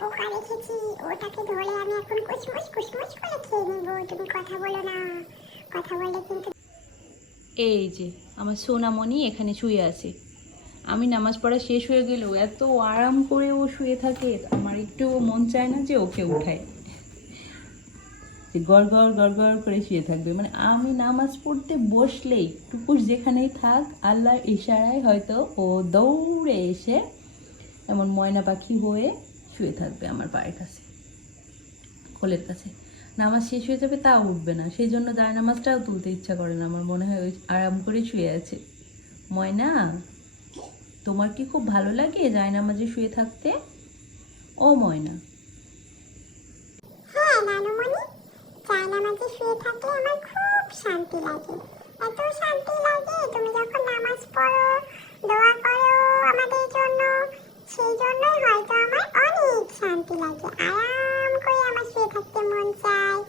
পোকা রেখেছি ওটাকে ধরে আমি এখন কুচমুচ কুচমুচ করে খেয়ে তুমি কথা বলো না, কথা বললে কিন্তু এই যে, আমার সোনামণি এখানে শুয়ে আছে। আমি নামাজ পড়া শেষ হয়ে গেলেও এত আরাম করে ও শুয়ে থাকে, আমার একটু মন চায় না যে ওকে উঠায়। যে গড় গড় গড় গড় করে শুয়ে থাকবে। মানে আমি নামাজ পড়তে বসলেই টুকুস যেখানেই থাক, আল্লাহর ইশারায় হয়তো ও দৌড়ে এসে এমন ময়না পাখি হয়ে শুয়ে থাকবে আমার পায়ের কাছে, কোলের কাছে। নামাজ শেষ হয়ে যাবে তাও উঠবে না। সেই জন্য যায় নামাজটাও তুলতে ইচ্ছা করে না। আমার মনে হয় ওই আরাম করে শুয়ে আছে। ময়না, তোমার কি খুব ভালো লাগে যায় নামাজে শুয়ে থাকতে? ও ময়না হ্যাঁ নানুমণি জায়নামাজে শুয়ে থাকলে আমার খুব শান্তি লাগে। এত শান্তি লাগে, তুমি যখন নামাজ পড়ো, দোয়া করো আমাদের জন্য, সেই জন্যই হয়তো আমার অনেক শান্তি লাগে। আরাম করে আমার শুয়ে থাকতে মন চায়।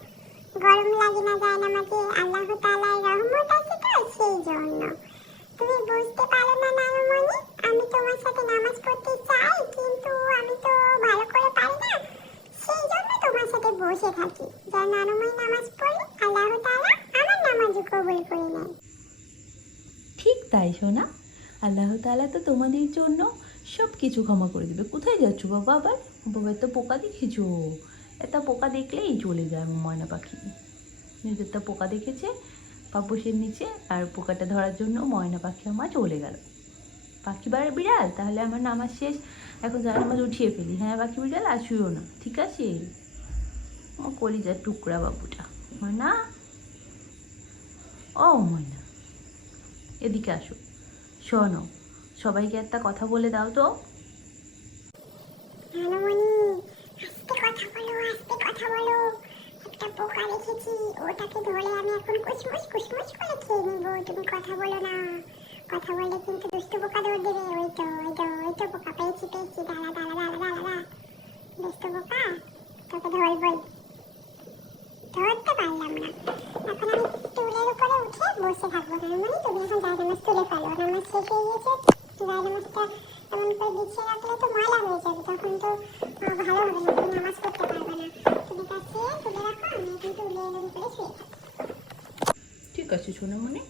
গরম লাগে না জায়নামাজে আল্লাহ তাআলার রহমত আছে তো সেই জন্য। তুমি বুঝতে পারো না নানুমণি? বসে থাকি। যা নানুমাই নামাজ পড়লে আল্লাহ তাআলা আমার নামাজও কবুল করে নেয় ঠিক তাই শোনা আল্লাহ তাআলা তো তোমাদের জন্য সব কিছু ক্ষমা করে দেবে। কোথায় যাচ্ছ বাবা আবার? বাবা এত পোকা দেখেছ? এত পোকা দেখলেই চলে যায় ময়না পাখি। নিজের তো পোকা দেখেছে, পাপোশের নিচে, আর পোকাটা ধরার জন্য ময়না পাখি আমার চলে গেল। পাখি বার বিড়াল, তাহলে আমার নামাজ শেষ। এখন যার নামাজ উঠিয়ে ফেলি। হ্যাঁ পাখি বিড়াল শুয়েও না। ঠিক আছে? আমার কলিজার টুকরা বাবুটা। ময়না? ও ময়না, এদিকে আসো। শোনো, সবাইকে একটা কথা বলে দাও তো। কথা বলো কিন্তু দুষ্টু পোকা ধরে দেবে ওই তো ওই তো ওই তো পোকা পেয়েছি পেয়েছি। দাঁড়া দাঁড়া দাঁড়া দাঁড়া দাঁড়া দুষ্টু পোকা তোকে ধরবই ধরতে পারলাম না এখন আমি টুলের উপরে উঠে বসে থাকব নানুমণি তুমি এখন তুলে ফেলো এমন করে রাখলে তো ময়লা হয়ে যাবে, তখন তো ভালো হবে না, তুমি পারবে না। তুমি কাছে তুলে রাখো, আমি এখন তুলে করে শুয়ে ঠিক আছে শোনো মানে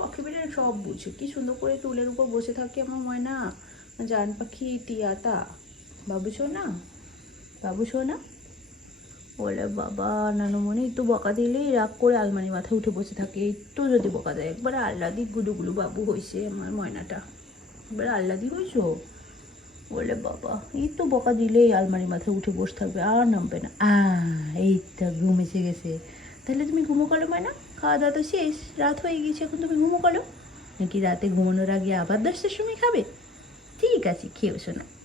পাখি বিড়াল সব বুঝে। কি সুন্দর করে টুলের উপর বসে থাকে আমার ময়না। জান পাখি টিয়াটা। বাবু শোনা বাবু শোনা বলে, বাবা, নানুমণি, একটু বকা দিলেই রাগ করে আলমারি মাথায় উঠে বসে থাকে। একটু যদি বকা দেয়, একবার আল্লাদি গুডুগুলু বাবু হয়েছে আমার ময়নাটা। একবার আল্লাদি হয়েছো বলে, বাবা, এই তো বকা দিলেই আলমারি মাথায় উঠে বসে থাকবে, আর নামবে না। আ, এই তো ঘুম এসে গেছে। তাহলে তুমি ঘুমো করো ময়না, খাওয়া দাওয়া তো শেষ, রাত হয়ে গেছে এখন তুমি ঘুমো করো নাকি রাতে ঘুমানোর আগে আবার দশটার সময় খাবে? ঠিক আছে, খেয়েও শোনো।